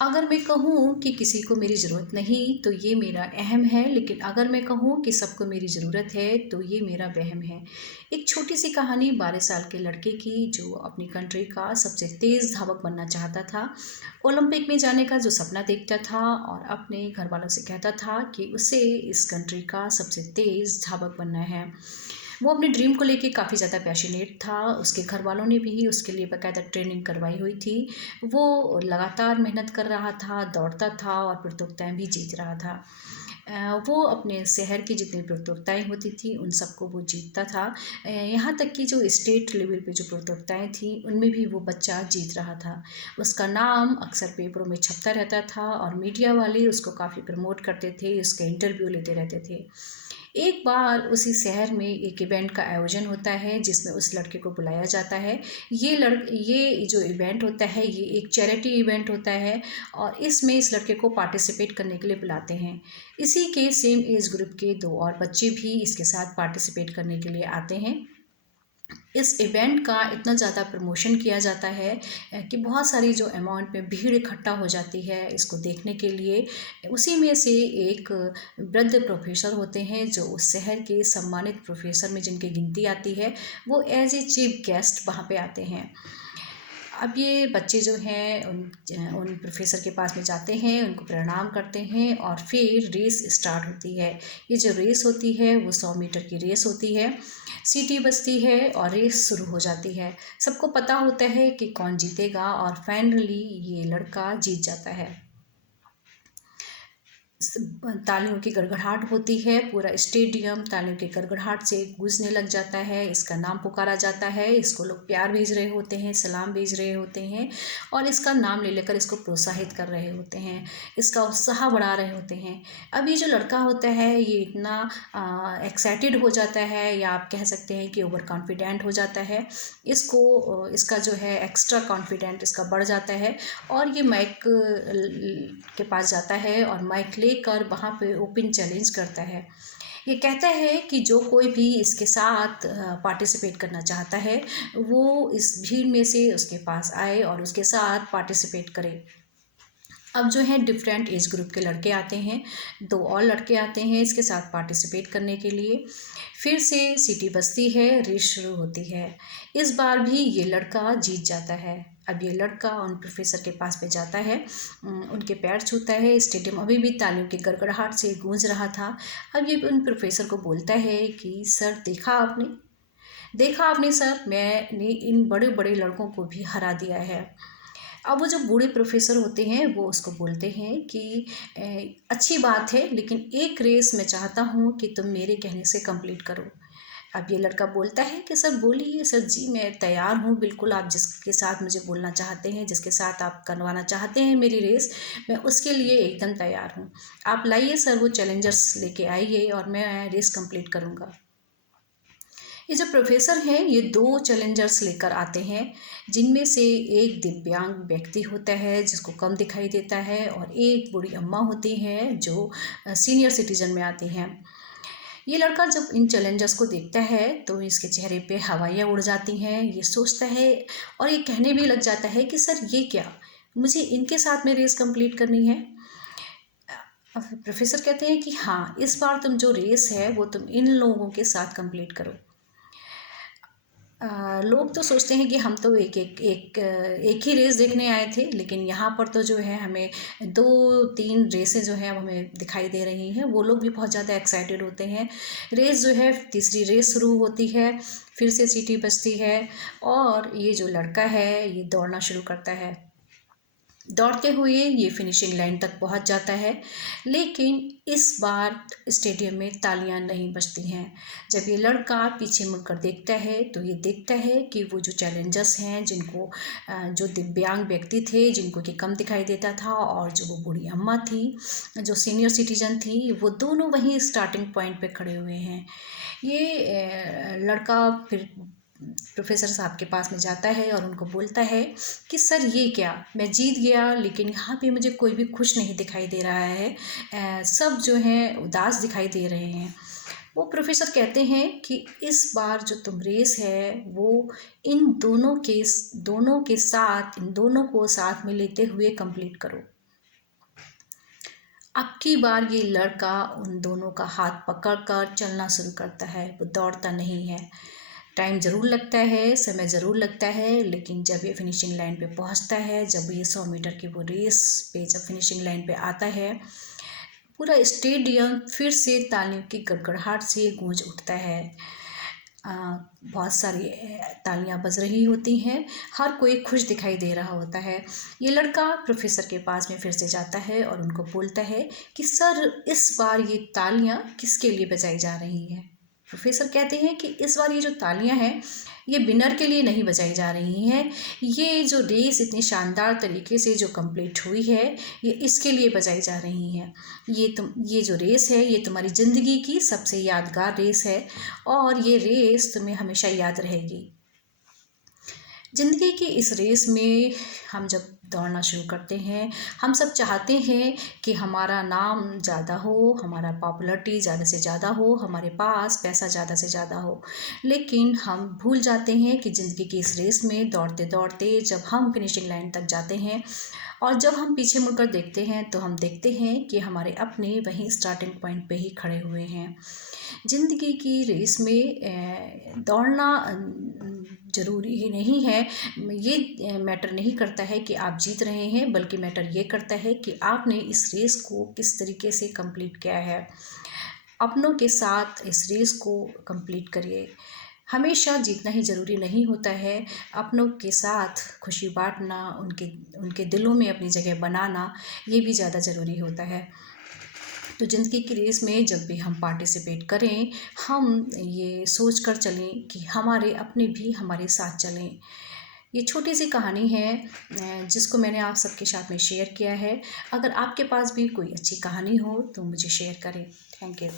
अगर मैं कहूँ कि किसी को मेरी ज़रूरत नहीं तो ये मेरा अहम है, लेकिन अगर मैं कहूँ कि सबको मेरी ज़रूरत है तो ये मेरा वहम है। एक छोटी सी कहानी 12 साल के लड़के की जो अपनी कंट्री का सबसे तेज़ धावक बनना चाहता था। ओलंपिक में जाने का जो सपना देखता था और अपने घर वालों से कहता था कि उसे इस कंट्री का सबसे तेज़ धावक बनना है। वो अपने ड्रीम को लेके काफ़ी ज़्यादा पैशनेट था। उसके घर वालों ने भी उसके लिए बाकायदा ट्रेनिंग करवाई हुई थी। वो लगातार मेहनत कर रहा था, दौड़ता था और प्रतियोगिताएँ भी जीत रहा था। वो अपने शहर की जितनी प्रतियोगिताएँ होती थी उन सबको वो जीतता था। यहाँ तक कि जो स्टेट लेवल पे जो प्रतियोगिताएँ थी उनमें भी वो बच्चा जीत रहा था। उसका नाम अक्सर पेपरों में छपता रहता था और मीडिया वाले उसको काफ़ी प्रमोट करते थे, उसके इंटरव्यू लेते रहते थे। एक बार उसी शहर में एक इवेंट का आयोजन होता है जिसमें उस लड़के को बुलाया जाता है। ये जो इवेंट होता है ये एक चैरिटी इवेंट होता है और इसमें इस लड़के को पार्टिसिपेट करने के लिए बुलाते हैं। इसी के सेम एज ग्रुप के 2 और बच्चे भी इसके साथ पार्टिसिपेट करने के लिए आते हैं। इस इवेंट का इतना ज़्यादा प्रमोशन किया जाता है कि बहुत सारी जो अमाउंट में भीड़ इकट्ठा हो जाती है इसको देखने के लिए। उसी में से एक वृद्ध प्रोफेसर होते हैं जो उस शहर के सम्मानित प्रोफेसर में जिनकी गिनती आती है, वो एज ए चीफ गेस्ट वहाँ पे आते हैं। अब ये बच्चे जो हैं उन प्रोफेसर के पास में जाते हैं, उनको प्रणाम करते हैं और फिर रेस स्टार्ट होती है। ये जो रेस होती है वो 100 मीटर की रेस होती है। सीटी बजती है और रेस शुरू हो जाती है। सबको पता होता है कि कौन जीतेगा और फाइनली ये लड़का जीत जाता है। तालियों की गड़गड़ाहट होती है, पूरा स्टेडियम तालियों की गड़गड़ाहट से गूंजने लग जाता है। इसका नाम पुकारा जाता है, इसको लोग प्यार भेज रहे होते हैं, सलाम भेज रहे होते हैं और इसका नाम ले लेकर इसको प्रोत्साहित कर रहे होते हैं, इसका उत्साह बढ़ा रहे होते हैं। अब ये जो लड़का होता है ये इतना एक्साइटेड हो जाता है या आप कह सकते हैं कि ओवर कॉन्फिडेंट हो जाता है। इसका जो है एक्स्ट्रा कॉन्फिडेंट इसका बढ़ जाता है और ये माइक के पास जाता है और माइक लेकर वहाँ पे ओपन चैलेंज करता है। ये कहता है कि जो कोई भी इसके साथ पार्टिसिपेट करना चाहता है वो इस भीड़ में से उसके पास आए और उसके साथ पार्टिसिपेट करे। अब जो है डिफरेंट एज ग्रुप के लड़के आते हैं, 2 और लड़के आते हैं इसके साथ पार्टिसिपेट करने के लिए। फिर से सीटी बजती है, रेस शुरू होती है। इस बार भी ये लड़का जीत जाता है। अब ये लड़का उन प्रोफेसर के पास में जाता है, उनके पैर छूता है। स्टेडियम अभी भी तालियों की गड़गड़ाहट से गूंज रहा था। अब ये उन प्रोफेसर को बोलता है कि सर देखा आपने सर, मैंने इन बड़े बड़े लड़कों को भी हरा दिया है। अब वो जो बूढ़े प्रोफेसर होते हैं वो उसको बोलते हैं कि अच्छी बात है, लेकिन एक रेस मैं चाहता हूँ कि तुम मेरे कहने से कंप्लीट करो। अब ये लड़का बोलता है कि सर बोलिए सर जी, मैं तैयार हूँ बिल्कुल, आप जिसके साथ मुझे बोलना चाहते हैं, जिसके साथ आप करवाना चाहते हैं मेरी रेस, मैं उसके लिए एकदम तैयार हूँ। आप लाइए सर वो चैलेंजर्स लेके आइए और मैं रेस कंप्लीट करूँगा। ये जो प्रोफेसर हैं ये 2 चैलेंजर्स लेकर आते हैं, जिनमें से एक दिव्यांग व्यक्ति होता है जिसको कम दिखाई देता है और एक बूढ़ी अम्मा होती हैं जो सीनियर सिटीजन में आती हैं। ये लड़का जब इन चैलेंजर्स को देखता है तो इसके चेहरे पे हवाइयाँ उड़ जाती हैं। ये सोचता है और ये कहने भी लग जाता है कि सर ये क्या, मुझे इनके साथ में रेस कंप्लीट करनी है। अब प्रोफेसर कहते हैं कि हाँ, इस बार तुम जो रेस है वो तुम इन लोगों के साथ कंप्लीट करो। लोग तो सोचते हैं कि हम तो एक ही रेस देखने आए थे, लेकिन यहाँ पर तो जो है हमें 2-3 रेसें जो हैं अब हमें दिखाई दे रही हैं। वो लोग भी बहुत ज़्यादा एक्साइटेड होते हैं। रेस जो है, तीसरी रेस शुरू होती है, फिर से सीटी बजती है और ये जो लड़का है ये दौड़ना शुरू करता है। दौड़ते हुए ये फिनिशिंग लाइन तक पहुंच जाता है, लेकिन इस बार स्टेडियम में तालियां नहीं बजती हैं। जब ये लड़का पीछे मुड़कर देखता है तो ये देखता है कि वो जो चैलेंजर्स हैं जो दिव्यांग व्यक्ति थे जिनको कि कम दिखाई देता था और जो वो बूढ़ी अम्मा थी जो सीनियर सिटीजन थी, वो दोनों वहीं स्टार्टिंग पॉइंट पे खड़े हुए हैं। ये लड़का फिर प्रोफेसर साहब के पास में जाता है और उनको बोलता है कि सर ये क्या, मैं जीत गया लेकिन यहाँ पे मुझे कोई भी खुश नहीं दिखाई दे रहा है, सब जो हैं उदास दिखाई दे रहे हैं। वो प्रोफेसर कहते हैं कि इस बार जो तुम रेस है वो इन दोनों के साथ, इन दोनों को साथ में लेते हुए कंप्लीट करो। अब की बार ये लड़का उन दोनों का हाथ पकड़कर चलना शुरू करता है। वो दौड़ता नहीं है। टाइम ज़रूर लगता है, समय ज़रूर लगता है, लेकिन जब ये फिनिशिंग लाइन पे पहुंचता है, जब ये 100 मीटर की वो रेस पे जब फिनिशिंग लाइन पे आता है, पूरा स्टेडियम फिर से तालियों की गड़गड़ाहट से गूंज उठता है। बहुत सारी तालियां बज रही होती हैं, हर कोई खुश दिखाई दे रहा होता है। ये लड़का प्रोफेसर के पास में फिर से जाता है और उनको बोलता है कि सर, इस बार ये तालियां किसके लिए बजाई जा रही हैं। प्रोफेसर कहते हैं कि इस बार ये जो तालियां हैं, ये विनर के लिए नहीं बजाई जा रही हैं। ये जो रेस इतनी शानदार तरीके से जो कंप्लीट हुई है, ये इसके लिए बजाई जा रही हैं। ये जो रेस है, ये तुम्हारी ज़िंदगी की सबसे यादगार रेस है और ये रेस तुम्हें हमेशा याद रहेगी। ज़िंदगी की इस रेस में हम जब दौड़ना शुरू करते हैं, हम सब चाहते हैं कि हमारा नाम ज़्यादा हो, हमारा पॉपुलैरिटी ज़्यादा से ज़्यादा हो, हमारे पास पैसा ज़्यादा से ज़्यादा हो। लेकिन हम भूल जाते हैं कि ज़िंदगी की इस रेस में दौड़ते दौड़ते जब हम फिनिशिंग लाइन तक जाते हैं और जब हम पीछे मुड़कर देखते हैं, तो हम देखते हैं कि हमारे अपने वहीं स्टार्टिंग पॉइंट पे ही खड़े हुए हैं। ज़िंदगी की रेस में दौड़ना ज़रूरी ही नहीं है। ये मैटर नहीं करता है कि आप जीत रहे हैं, बल्कि मैटर ये करता है कि आपने इस रेस को किस तरीके से कंप्लीट किया है। अपनों के साथ इस रेस को कंप्लीट करिए। हमेशा जीतना ही ज़रूरी नहीं होता है। अपनों के साथ खुशी बांटना, उनके दिलों में अपनी जगह बनाना, ये भी ज़्यादा ज़रूरी होता है। तो ज़िंदगी की रेस में जब भी हम पार्टिसिपेट करें, हम ये सोच कर चलें कि हमारे अपने भी हमारे साथ चलें। ये छोटी सी कहानी है जिसको मैंने आप सबके साथ में शेयर किया है। अगर आपके पास भी कोई अच्छी कहानी हो तो मुझे शेयर करें। Thank you.